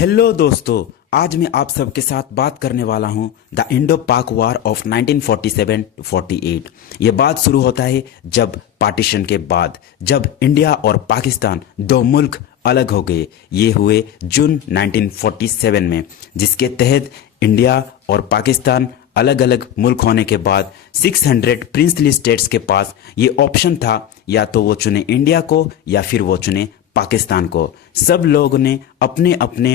Hello दोस्तों, आज मैं आप सबके साथ बात करने वाला हूं द इंडो पाक वार ऑफ 1947 टू 48। ये बात शुरू होता है जब पार्टीशन के बाद, जब इंडिया और पाकिस्तान दो मुल्क अलग हो गए। ये हुए जून 1947 में, जिसके तहत इंडिया और पाकिस्तान अलग अलग मुल्क होने के बाद 600 प्रिंसली स्टेट्स के पास ये ऑप्शन था, या तो वो चुने इंडिया को या फिर वो चुने पाकिस्तान को। सब लोगों ने अपने अपने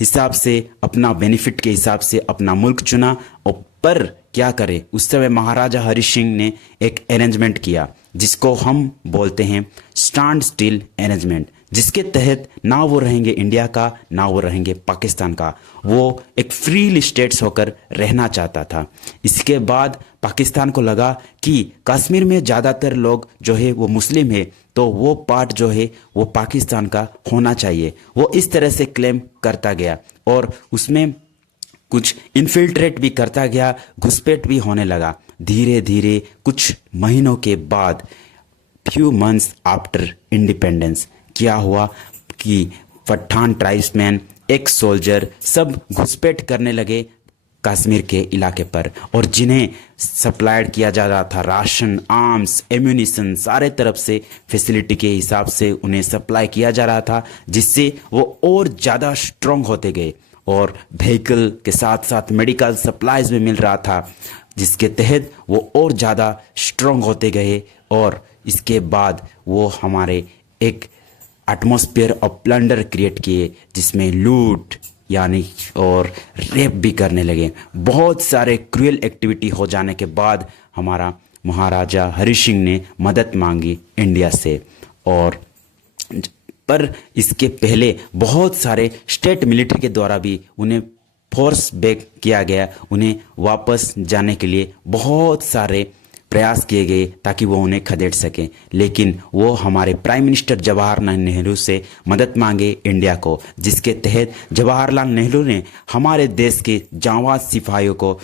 हिसाब से, अपना बेनिफिट के हिसाब से अपना मुल्क चुना। और पर क्या करें, उस समय महाराजा हरि सिंह ने एक अरेंजमेंट किया जिसको हम बोलते हैं स्टैंड स्टिल अरेंजमेंट, जिसके तहत ना वो रहेंगे इंडिया का ना वो रहेंगे पाकिस्तान का। वो एक फ्री स्टेट्स होकर रहना चाहता था। इसके बाद पाकिस्तान को लगा कि कश्मीर में ज़्यादातर लोग जो है वो मुस्लिम है, तो वो पार्ट जो है वो पाकिस्तान का होना चाहिए। वो इस तरह से क्लेम करता गया और उसमें कुछ इन्फिल्ट्रेट भी करता गया, घुसपैठ भी होने लगा। धीरे धीरे कुछ महीनों के बाद, फ्यू मंथ्स आफ्टर इंडिपेंडेंस, क्या हुआ कि पठान ट्राइब्समैन, एक्स सोल्जर सब घुसपैठ करने लगे कश्मीर के इलाके पर, और जिन्हें सप्लाइड किया जा रहा था राशन, आर्म्स, एम्यूनिशन, सारे तरफ से फैसिलिटी के हिसाब से उन्हें सप्लाई किया जा रहा था, जिससे वो और ज़्यादा स्ट्रॉन्ग होते गए। और व्हीकल के साथ साथ मेडिकल सप्लाईज भी मिल रहा था, जिसके तहत वो और ज़्यादा स्ट्रॉन्ग होते गए। और इसके बाद वो हमारे एक एटमॉस्फेयर ऑफ प्लंडर क्रिएट किए, जिसमें लूट यानी और रेप भी करने लगे। बहुत सारे क्रूएल एक्टिविटी हो जाने के बाद हमारा महाराजा हरि सिंह ने मदद मांगी इंडिया से। और पर इसके पहले बहुत सारे स्टेट मिलिट्री के द्वारा भी उन्हें फोर्स बैक किया गया। उन्हें वापस जाने के लिए बहुत सारे प्रयास किए गए ताकि वो उन्हें खदेड़ सकें, लेकिन वो हमारे प्राइम मिनिस्टर जवाहरलाल नेहरू से मदद मांगे इंडिया को, जिसके तहत जवाहरलाल नेहरू ने हमारे देश के जांबाज सिपाहियों को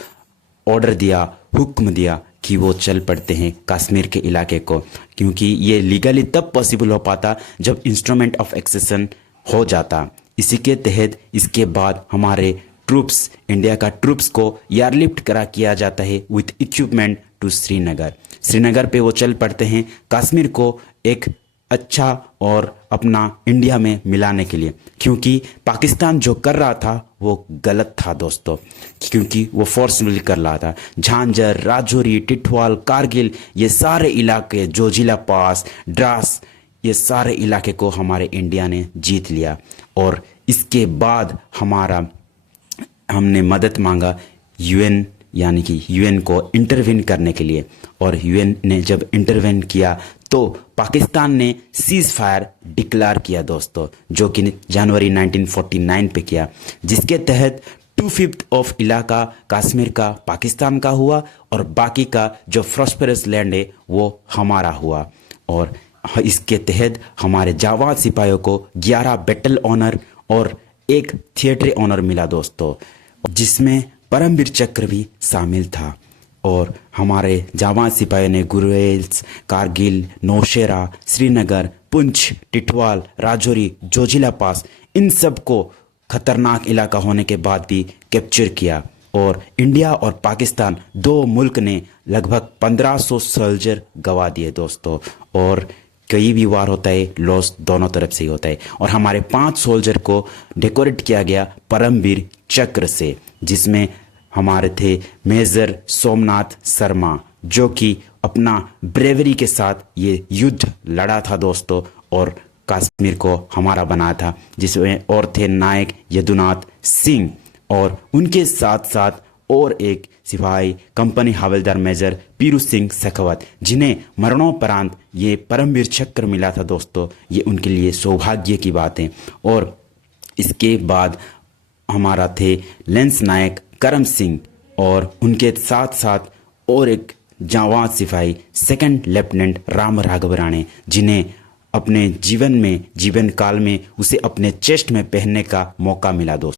ऑर्डर दिया, हुक्म दिया कि वो चल पड़ते हैं कश्मीर के इलाके को, क्योंकि ये लीगली तब पॉसिबल हो पाता जब इंस्ट्रूमेंट ऑफ एक्सेशन हो जाता। इसी के तहत इसके बाद हमारे ट्रूप्स, इंडिया का ट्रूप्स को एयरलिफ्ट करा किया जाता है विथ इक्विपमेंट टू श्रीनगर पे वो चल पड़ते हैं कश्मीर को एक अच्छा और अपना इंडिया में मिलाने के लिए, क्योंकि पाकिस्तान जो कर रहा था वो गलत था दोस्तों, क्योंकि वो फोर्सफुली कर रहा था। झांझर, राजौरी, टिटवाल, कारगिल, ये सारे इलाके, जोजिला पास, द्रास, ये सारे इलाके को हमारे इंडिया ने जीत लिया। और इसके बाद हमने मदद मांगा यूएन, यानी कि यूएन को इंटरवेन करने के लिए। और यूएन ने जब इंटरवेन किया तो पाकिस्तान ने सीज फायर डिक्लेयर किया दोस्तों, जो कि जनवरी 1949 पे किया, जिसके तहत 2/5 ऑफ इलाका कश्मीर का पाकिस्तान का हुआ और बाकी का जो प्रॉस्पेरस लैंड है वो हमारा हुआ। और इसके तहत हमारे जांबाज सिपाहियों को 11 बैटल ऑनर और 1 थिएटर ऑनर मिला दोस्तों, जिसमें परमवीर चक्र भी शामिल था। और हमारे जांबाज सिपाही ने गुरेज, कारगिल, नौशेरा, श्रीनगर, पुंछ, टिटवाल, राजौरी, जोजिला पास, इन सब को खतरनाक इलाका होने के बाद भी कैप्चर किया। और इंडिया और पाकिस्तान दो मुल्क ने लगभग 1500 सोल्जर गंवा दिए दोस्तों। और कई भी वार होता है, लॉस दोनों तरफ से ही होता है। और हमारे 5 सोल्जर को डेकोरेट किया गया परमवीर चक्र से, जिसमें हमारे थे मेजर सोमनाथ शर्मा, जो कि अपना ब्रेवरी के साथ ये युद्ध लड़ा था दोस्तों और कश्मीर को हमारा बनाया था। जिसमें और थे नायक यदुनाथ सिंह, और उनके साथ साथ और एक सिपाही कंपनी हवलदार मेजर पीरू सिंह शेखावत, जिन्हें मरणोपरांत ये परमवीर चक्र मिला था दोस्तों। ये उनके लिए सौभाग्य की बात है। और इसके बाद हमारा थे लेंस नायक करम सिंह, और उनके साथ साथ और एक जांबाज सिपाही सेकंड लेफ्टिनेंट राम राघव राणे, जिन्हें अपने जीवन काल में उसे अपने चेस्ट में पहनने का मौका मिला दोस्तों।